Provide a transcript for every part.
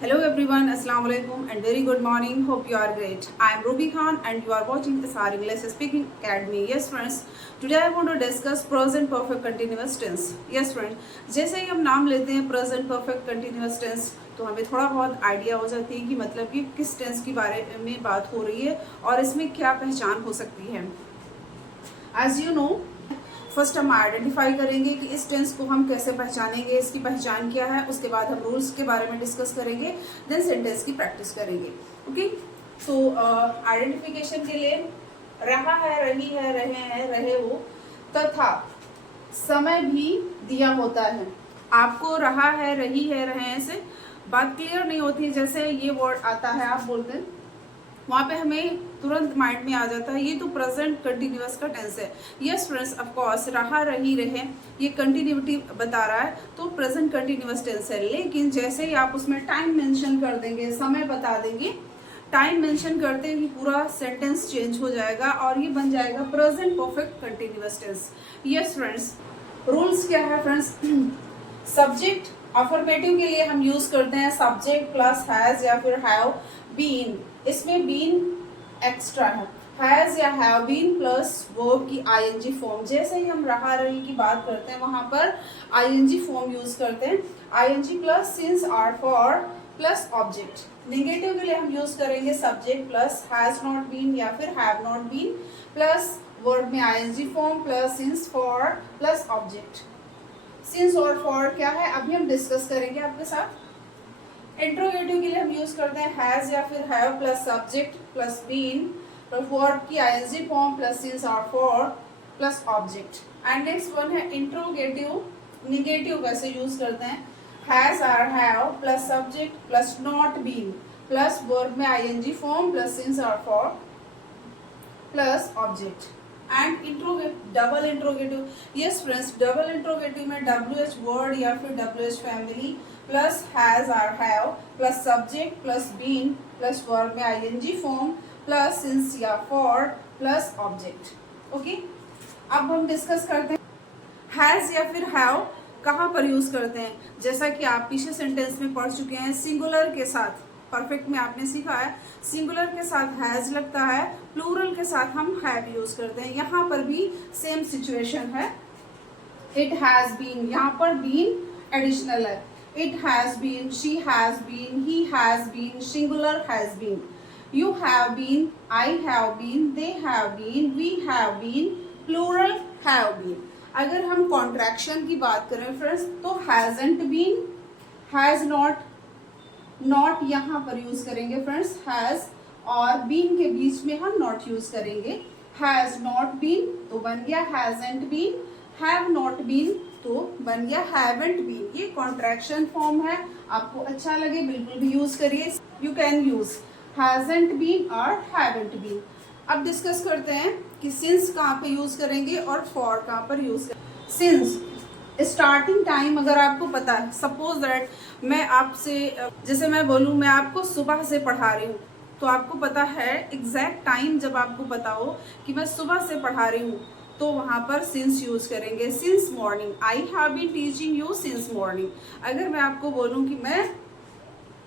Hello everyone, Assalamu alaikum and very good morning. Hope you are great. I am Ruby Khan and you are watching SR English Speaking Academy. Yes friends, today I want to discuss present perfect continuous tense. Yes friends, जैसे ही हम नाम लेते हैं present perfect continuous tense तो हमें थोड़ा बहुत idea हो जाती है कि मतलब कि किस टेंस के बारे में बात हो रही है और इसमें क्या पहचान हो सकती है. As you know, फर्स्ट हम आइडेंटिफाई करेंगे कि इस टेंस को हम कैसे पहचानेंगे, इसकी पहचान क्या है. उसके बाद हम रूल्स के बारे में डिस्कस करेंगे, देन सेंटेंस की प्रैक्टिस करेंगे. ओके, तो आइडेंटिफिकेशन के लिए रहा है, रही है, रहे हैं, रहे हो तथा समय भी दिया होता है. आपको रहा है, रही है, रहे हैं से बात क्लियर नहीं होती. जैसे ये वर्ड आता है, आप बोलते हैं, वहाँ पे हमें तुरंत माइंड में आ जाता है ये तो प्रेजेंट कंटिन्यूअस का टेंस है. यस फ्रेंड्स, ऑफ कोर्स रहा, रही, रहे ये कंटिन्यूटी बता रहा है तो प्रेजेंट कंटिन्यूअस टेंस है. लेकिन जैसे ही आप उसमें टाइम मेंशन कर देंगे, समय बता देंगे, टाइम मेंशन करते ही पूरा सेंटेंस चेंज हो जाएगा और ये बन जाएगा present perfect continuous tense. Yes friends, rules क्या है फ्रेंड्स? सब्जेक्ट अफर्मेटिव के लिए हम यूज करते हैं सब्जेक्ट प्लस हैज या फिर हैव बीन. इसमें बीन एक्स्ट्रा है. हैज या हैव बीन प्लस वर्ब की आईएनजी फॉर्म. जैसे ही हम रहा रही की बात करते हैं वहां पर आईएनजी फॉर्म यूज करते हैं. ING plus since or for plus object. Negative के लिए हम यूज करेंगे subject plus has not been या फिर have not been plus verb में ING form plus since for plus object. Since और फॉर क्या है अभी हम डिस्कस करेंगे आपके साथ. इंट्रोगेटिव के लिए हम यूज करते हैं हैज या फिर have plus subject plus been verb की आईएनजी फॉर्म प्लस सिंस और for plus object. And next one है इंट्रोगेटिव. निगेटिव वैसे यूज करते हैं हैज और have plus subject plus not been plus verb में आईएनजी फॉर्म प्लस सिंस और for plus object. And double interrogative. Yes friends, double interrogative में WH word या फिर WH फैमिली प्लस हैज और have plus subject plus been plus verb में ING form plus since या for plus object. Okay, अब हम discuss करते हैं हैज या फिर हैव कहाँ पर यूज करते हैं. जैसा कि आप पीछे सेंटेंस में पढ़ चुके हैं, सिंगुलर के साथ परफेक्ट में आपने सीखा है सिंगुलर के साथ हैज लगता है, प्लूरल के साथ हम हैव यूज करते हैं. यहाँ पर भी सेम सिचुएशन है. इट हैज बीन, यहाँ पर बीन एडिशनल है. It has been, she has been, he has been, singular has been. You have been, I have been, they have been, we have been, plural have been. अगर हम contraction की बात करें friends तो hasn't been, has not, not यहाँ पर use करेंगे friends. Has और बीन के बीच में हम नॉट यूज करेंगे. हैज नॉट बीन तो बन गया hasn't been. Have not been तो बन गया हैवंट बीन. ये कॉन्ट्रैक्शन फॉर्म है. आपको अच्छा लगे बिल्कुल भी यूज करिए. You can use hasn't been और हैवंट बीन. अब डिस्कस करते हैं कि सिंस कहाँ पे यूज करेंगे और फॉर कहाँ पर यूज करेंगे. सिंस स्टार्टिंग टाइम अगर आपको पता है, सपोज दैट मैं आपसे, जैसे मैं बोलूँ मैं आपको सुबह से पढ़ा रही हूँ तो आपको पता है एग्जैक्ट टाइम. जब आपको पता हो कि मैं सुबह से पढ़ा रही हूँ तो वहाँ पर सिंस यूज करेंगे. Since morning, I have been teaching you since morning. अगर मैं आपको बोलूँ कि मैं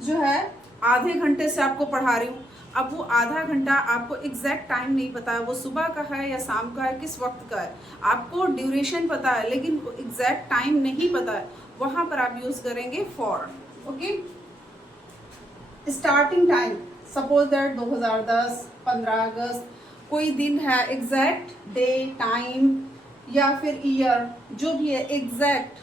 जो है आधे घंटे से आपको पढ़ा रही हूँ, अब वो आधा घंटा आपको एग्जैक्ट टाइम नहीं पता है, वो सुबह का है या शाम का है, किस वक्त का है. आपको ड्यूरेशन पता है लेकिन एग्जैक्ट टाइम नहीं पता है, वहाँ पर आप यूज करेंगे for. Okay, starting time suppose that 2010, 15 अगस्त, कोई दिन है, एग्जैक्ट डे टाइम या फिर ईयर जो भी है एग्जैक्ट,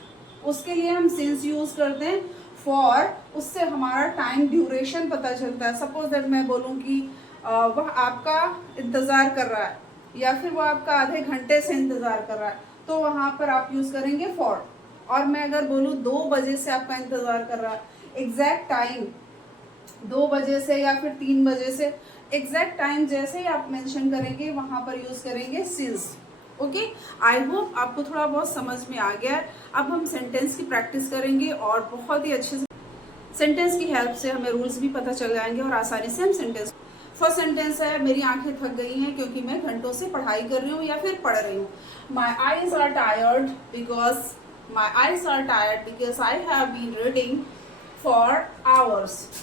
उसके लिए हम सिंस यूज करते हैं. फॉर उससे हमारा टाइम ड्यूरेशन पता चलता है. सपोज दैट मैं बोलूँ कि वह आपका इंतज़ार कर रहा है या फिर वो आपका आधे घंटे से इंतज़ार कर रहा है तो वहाँ पर आप यूज़ करेंगे फॉर. और मैं अगर बोलूँ 2 बजे से आपका इंतज़ार कर रहा है, एग्जैक्ट टाइम 2 बजे से या फिर 3 बजे से, एग्जैक्ट टाइम जैसे ही आप मेंशन करेंगे वहाँ पर यूज़ करेंगे सिंस. ओके, आई होप आपको थोड़ा बहुत समझ में आ गया है. अब हम सेंटेंस की प्रैक्टिस करेंगे और बहुत ही अच्छे से सेंटेंस की हेल्प से हमें रूल्स भी पता चल जाएंगे और आसानी से हम सेंटेंस. फर्स्ट सेंटेंस है, मेरी आंखें थक गई हैं क्योंकि मैं घंटों से पढ़ाई कर रही हूँ या फिर पढ़ रही हूँ. My eyes are tired because I have been reading for hours.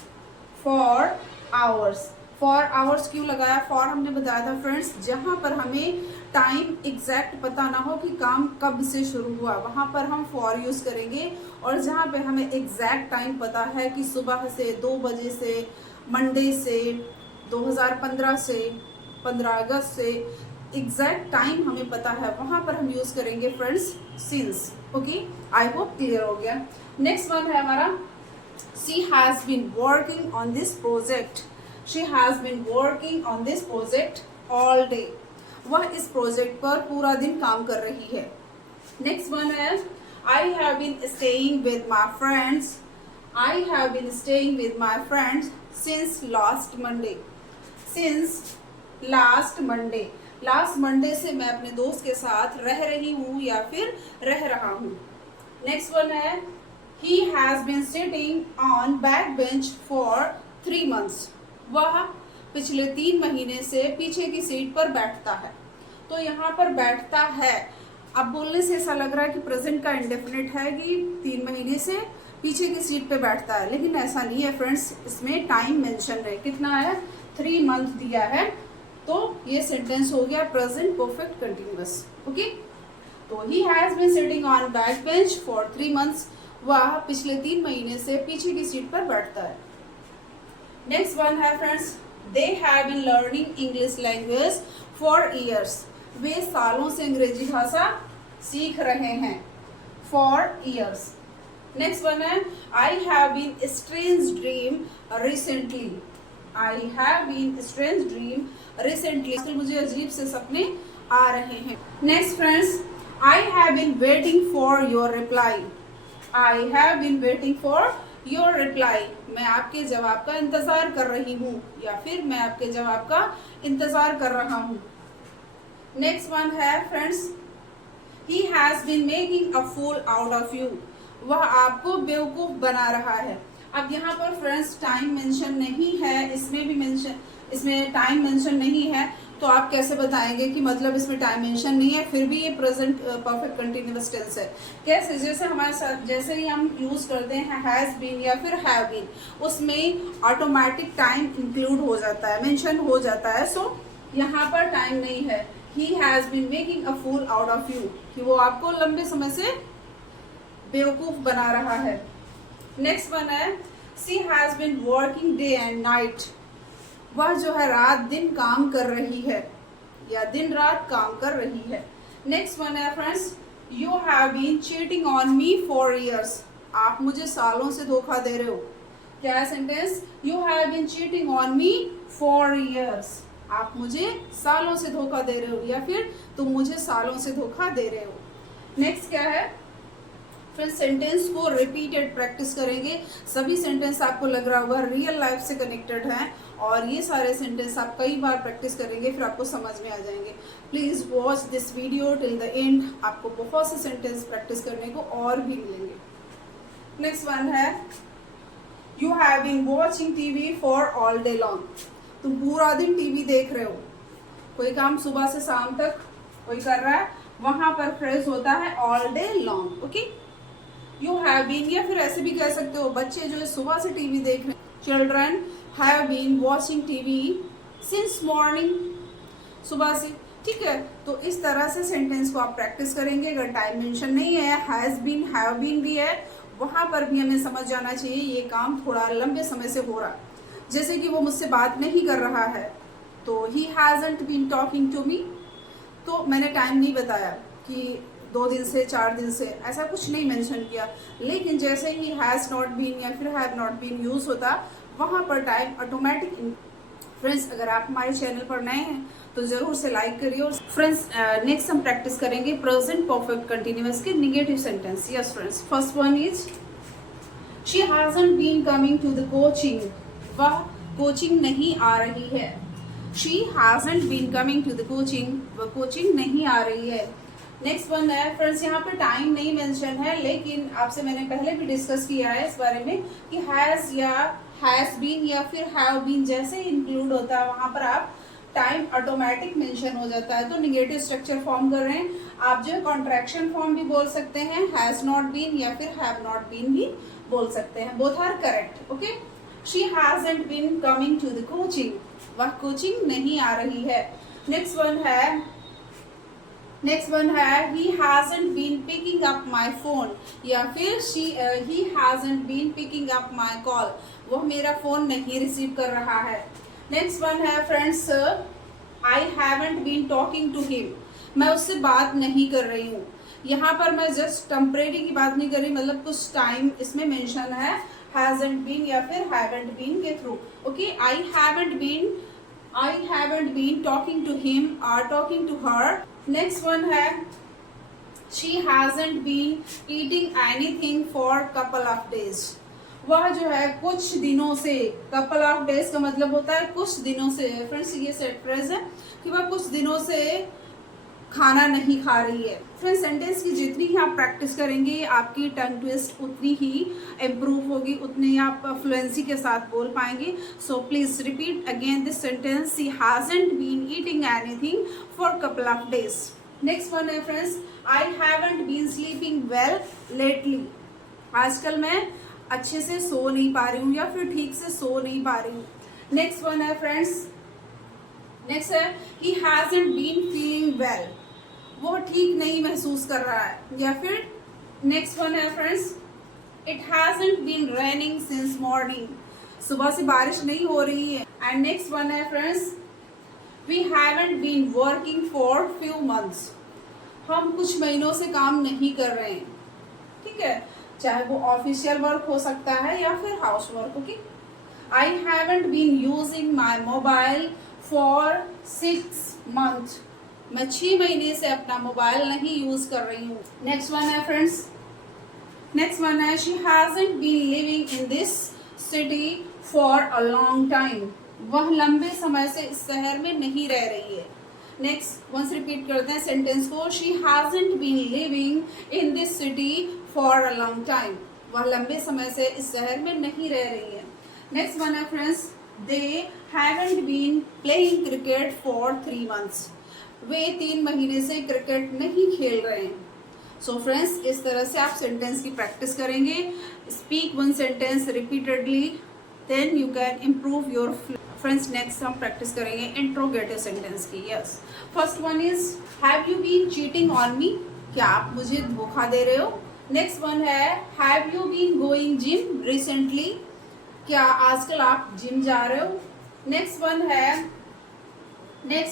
Hours. For hours क्यों लगाया? फॉर हमने बताया था फ्रेंड्स, जहाँ पर हमें टाइम एग्जैक्ट पता ना हो कि काम कब से शुरू हुआ, वहाँ पर हम फॉर यूज़ करेंगे। और जहाँ पे हमें एग्जैक्ट टाइम पता है कि सुबह से 2 बजे से, मंडे से, 2015 से, 15 अगस्त से, एग्जैक्ट टाइम हमें पता है, वहाँ पर हम यूज़ करेंगे friends since. Okay, I hope clear हो गया। नेक्स्ट वन है हमारा, she has been working on this project. She has been working on this project all day. वह इस प्रोजेक्ट पर पूरा दिन काम कर रही है। नेक्स्ट वन है, I have been staying with my friends. I have been staying with my friends since last Monday. Since last Monday, last Monday से मैं अपने दोस्त के साथ रह रही हूँ या फिर रह रहा हूँ। नेक्स्ट वन है, he has been sitting on back bench for 3 months। वह पिछले 3 महीने से पीछे की सीट पर बैठता है। तो यहाँ पर बैठता है, अब बोलने से ऐसा लग रहा है कि प्रेजेंट का इंडेफिनिट है कि 3 महीने से पीछे की सीट पे बैठता है, लेकिन ऐसा नहीं है फ्रेंड्स। इसमें टाइम मेंशन है, कितना है, 3 मंथ दिया है। तो ये सेंटेंस हो गया प्रेजेंट परफेक्ट कंटिन्यूअस। ओके, तो he has been sitting on back bench for 3 months. वह पिछले 3 महीने से पीछे की सीट पर बैठता है। नेक्स्ट वन है friends, they have been learning English language for years. वे सालों से अंग्रेजी भाषा सीख रहे हैं, फॉर ईयर्स। नेक्स्ट वन है, I have been strange dream recently. I have been strange dream recently, आजकल मुझे अजीब से सपने आ रहे हैं। Next friends, I have been waiting for your reply. I have been waiting for your reply, मैं आपके जवाब का इंतजार कर रही हूँ या फिर मैं आपके जवाब का इंतजार कर रहा हूँ। नेक्स्ट वन है friends, he has been making a fool out of you. वह आपको बेवकूफ बना रहा है। अब यहाँ पर फ्रेंड्स टाइम मेंशन नहीं है, इसमें टाइम मेंशन नहीं है, तो आप कैसे बताएंगे कि मतलब इसमें टाइम मेंशन नहीं है फिर भी ये प्रेजेंट परफेक्ट कंटिन्यूअस टेंस है? कैसे? जैसे हमारे साथ जैसे ही हम यूज करते हैं हैज बीन या फिर हैव बीन, उसमें ऑटोमेटिक टाइम इंक्लूड हो जाता है, मेंशन हो जाता है। सो यहाँ पर टाइम नहीं है। He has been making a fool out of you, कि वो आपको लंबे समय से बेवकूफ बना रहा है। नेक्स्ट वन है, she has been working day and night. वह जो है रात दिन काम कर रही है या दिन रात काम कर रही है। नेक्स्ट वन है friends, you have been cheating on me for years. आप मुझे सालों से धोखा दे रहे हो। क्या है sentence? You have been cheating on me for years. आप मुझे सालों से धोखा दे रहे हो या फिर तुम मुझे सालों से धोखा दे रहे हो। नेक्स्ट क्या है फ्रेंड्स, सेंटेंस को रिपीटेड प्रैक्टिस करेंगे। सभी सेंटेंस आपको लग रहा होगा रियल लाइफ से कनेक्टेड हैं और ये सारे सेंटेंस आप कई बार प्रैक्टिस करेंगे फिर आपको समझ में आ जाएंगे। Please watch this video till the end, आपको बहुत से सेंटेंस प्रैक्टिस करने को और भी मिलेंगे। नेक्स्ट वन है, you have been watching TV for all day long. तुम पूरा दिन टीवी देख रहे हो। कोई काम सुबह से शाम तक कोई कर रहा है, वहां पर फ्रेज होता है all day long. Okay, you have been या फिर ऐसे भी कह सकते हो, बच्चे जो है सुबह से टीवी देख रहे हैं। Children have been watching TV since morning, सुबह से। ठीक है, तो इस तरह से सेंटेंस को आप प्रैक्टिस करेंगे। अगर टाइम मेंशन नहीं है, हैज बीन हैव बीन भी है, वहां पर भी हमें समझ जाना चाहिए ये काम थोड़ा लंबे समय से हो रहा। जैसे कि वो मुझसे बात नहीं कर रहा है, तो he hasn't been talking to me, तो मैंने टाइम नहीं बताया कि 2 दिन से 4 दिन से, ऐसा कुछ नहीं मेंशन किया। लेकिन जैसे ही हैज़ नॉट बीन या फिर हैव नॉट बीन यूज होता, वहाँ पर टाइम ऑटोमेटिक। फ्रेंड्स, अगर आप हमारे चैनल पर नए हैं तो ज़रूर से लाइक करिए। और फ्रेंड्स नेक्स्ट हम प्रैक्टिस करेंगे प्रेजेंट परफेक्ट कंटिन्यूअस के negative sentence. Yes friends, first one is she hasn't been coming to the coaching. वह कोचिंग नहीं आ रही है। She hasn't been coming to the coaching, वह कोचिंग नहीं आ रही है। नेक्स्ट वन है फ्रेंड्स, यहाँ पे टाइम नहीं मेंशन है, लेकिन आपसे मैंने पहले भी डिस्कस किया है इस बारे में कि हैज़ या हैज़ बीन या फिर हैव बीन जैसे इंक्लूड होता है वहाँ पर आप टाइम ऑटोमेटिक मेंशन हो जाता है, तो निगेटिव स्ट्रक्चर फॉर्म कर रहे हैं। आप जो है कॉन्ट्रैक्शन फॉर्म भी बोल सकते हैं, हैज़ नॉट बीन या फिर हैव नॉट बीन भी बोल सकते हैं। Both are correct. Okay, she hasn't been coming to the coaching, वह कोचिंग नहीं आ रही है। नेक्स्ट वन है he hasn't been picking up my phone, या फिर he hasn't been picking up my call, वह मेरा फोन नहीं रिसीव कर रहा है। नेक्स्ट वन है friends, I haven't been talking to him, मैं उससे बात नहीं कर रही हूँ। यहाँ पर मैं जस्ट टेम्परेरी की बात नहीं कर रही, मतलब कुछ टाइम इसमें मेंशन है हैजंट बीन या फिर हैवंट बीन के through. Okay, I haven't been talking to him और talking to her. Next one है she hasn't been eating anything for couple of days, वह जो है कुछ दिनों से, कपल ऑफ डेज का मतलब होता है कुछ दिनों से। फ्रेंड्स ये सेट फ्रेज है कि वह कुछ दिनों से खाना नहीं खा रही है। फ्रेंड्स सेंटेंस की जितनी ही आप प्रैक्टिस करेंगे आपकी टंग ट्विस्ट उतनी ही इम्प्रूव होगी, उतनी ही आप फ्लुएंसी के साथ बोल पाएंगे। So please repeat again this sentence, she hasn't been eating anything for couple of days. Next one है friends, I haven't been sleeping well lately, आजकल मैं अच्छे से सो नहीं पा रही हूँ या फिर ठीक से सो नहीं पा रही हूँ। नेक्स्ट वन है फ्रेंड्स, नेक्स्ट है he hasn't been feeling well, वो ठीक नहीं महसूस कर रहा है। या फिर नेक्स्ट वन है friends, it hasn't been raining since morning, सुबह से बारिश नहीं हो रही है। एंड नेक्स्ट वन है friends, we haven't been working for few months, हम कुछ महीनों से काम नहीं कर रहे हैं। ठीक है, चाहे वो ऑफिशियल वर्क हो सकता है या फिर house work. Okay, I haven't been using my mobile for 6 months, मैं 6 महीने से अपना मोबाइल नहीं यूज कर रही हूँ। नेक्स्ट वन है फ्रेंड्स, नेक्स्ट वन है she hasn't been living in this city for a long time, वह लंबे समय से इस शहर में नहीं रह रही है। नेक्स्ट वंस रिपीट करते हैं सेंटेंस को, she hasn't been living in this city for a long time, वह लंबे समय से इस शहर में नहीं रह रही है। नेक्स्ट वन है friends, they haven't been playing cricket for 3 months, वे 3 महीने से क्रिकेट नहीं खेल रहे हैं। सो फ्रेंड्स इस तरह से आप सेंटेंस की प्रैक्टिस करेंगे। Speak one sentence repeatedly, then you can improve your. Friends next हम प्रैक्टिस करेंगे इंट्रोगेटिव सेंटेंस की। Yes, first one is have you been cheating on me, क्या आप मुझे धोखा दे रहे हो। नेक्स्ट वन है have you been going gym recently, क्या आजकल आप जिम जा रहे हो। Next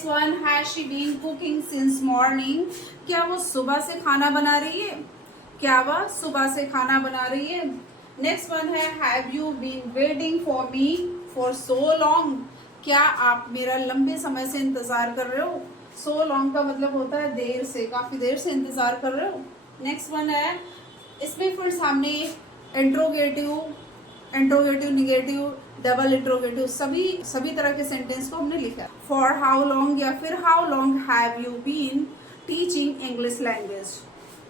one has she been cooking since morning, क्या वो सुबह से खाना बना रही है, क्या वह सुबह से खाना बना रही है। नेक्स्ट वन है have you been waiting for me for so long, क्या आप मेरा लंबे समय से इंतजार कर रहे हो। सो लॉन्ग का मतलब होता है देर से, काफी देर से इंतजार कर रहे हो। नेक्स्ट वन है, इसमें फिर सामने इंट्रोगेटिव, निगेटिव, डबल इंट्रोगेटिव, सभी तरह के सेंटेंस को हमने लिखा। फॉर हाउ लॉन्ग या फिर how long have you been teaching English language.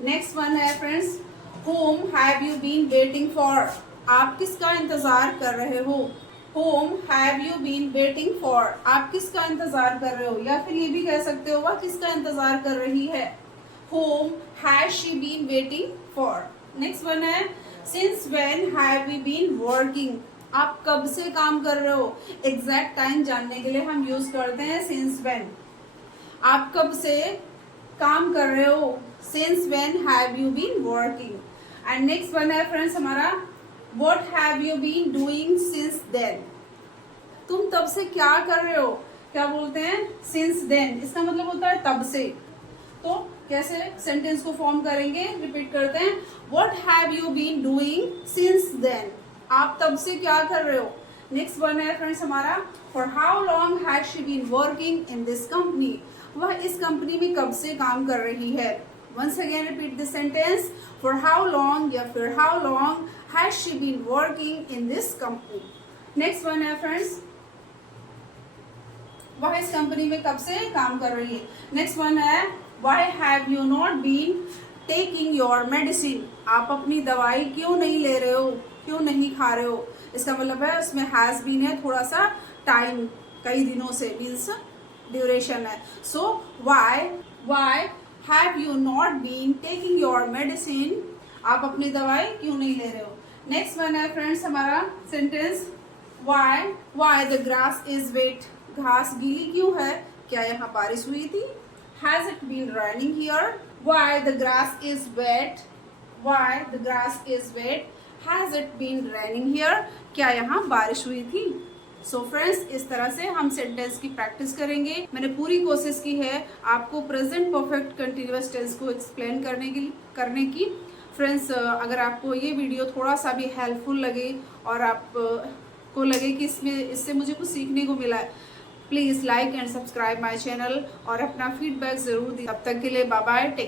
Next one है friends, whom have you been waiting for, आप किसका इंतजार कर रहे हो। Whom have you been waiting for, आप किसका इंतजार कर रहे हो, या फिर ये भी कह सकते हो वह किसका इंतजार कर रही है। Whom has she been waiting for. Next one है since when have you been working, आप कब से काम कर रहे हो। एग्जैक्ट टाइम जानने के लिए हम यूज करते हैं सिंस व्हेन, आप कब से काम कर रहे हो। Since when have you been working. And next one है फ्रेंड्स हमारा, what have you been doing since then, तुम तब से क्या कर रहे हो। क्या बोलते हैं, सिंस देन, इसका मतलब होता है तब से। तो कैसे सेंटेंस को फॉर्म करेंगे, रिपीट करते हैं, what have you been doing since then, आप तब से क्या कर रहे हो। नेक्स्ट वन है फ्रेंड्स हमारा, for how long has she been working in this company, वह इस कंपनी में कब से काम कर रही है। Once again repeat this sentence, for how long या फिर how long has she been working in this company. Next one है फ्रेंड्स, वह इस कंपनी में कब से काम कर रही है। नेक्स्ट वन है, why have you not been taking your medicine, आप अपनी दवाई क्यों नहीं ले रहे हो, क्यों नहीं खा रहे हो। इसका मतलब है उसमें हैज बीन है, थोड़ा सा टाइम, कई दिनों से, मीन्स ड्यूरेशन है। So why have you not been taking your medicine, आप अपनी दवाई क्यों नहीं ले रहे हो। नेक्स्ट वन है फ्रेंड्स हमारा sentence, why the grass is wet, घास गीली क्यों है, क्या यहाँ बारिश हुई थी। Has it been raining here, why the grass is wet, why the grass is wet, has it been raining here, क्या यहाँ बारिश हुई थी। सो फ्रेंड्स, इस तरह से हम सेंटेंस की प्रैक्टिस करेंगे। मैंने पूरी कोशिश की है आपको प्रेजेंट परफेक्ट कंटिन्यूअस टेंस को एक्सप्लेन करने की। फ्रेंड्स, अगर आपको ये वीडियो थोड़ा सा भी हेल्पफुल लगे और आप को लगे कि इससे मुझे कुछ सीखने को मिला है, please like and subscribe my channel और अपना फीडबैक ज़रूर दी। तब तक के लिए बाय बाय, टेक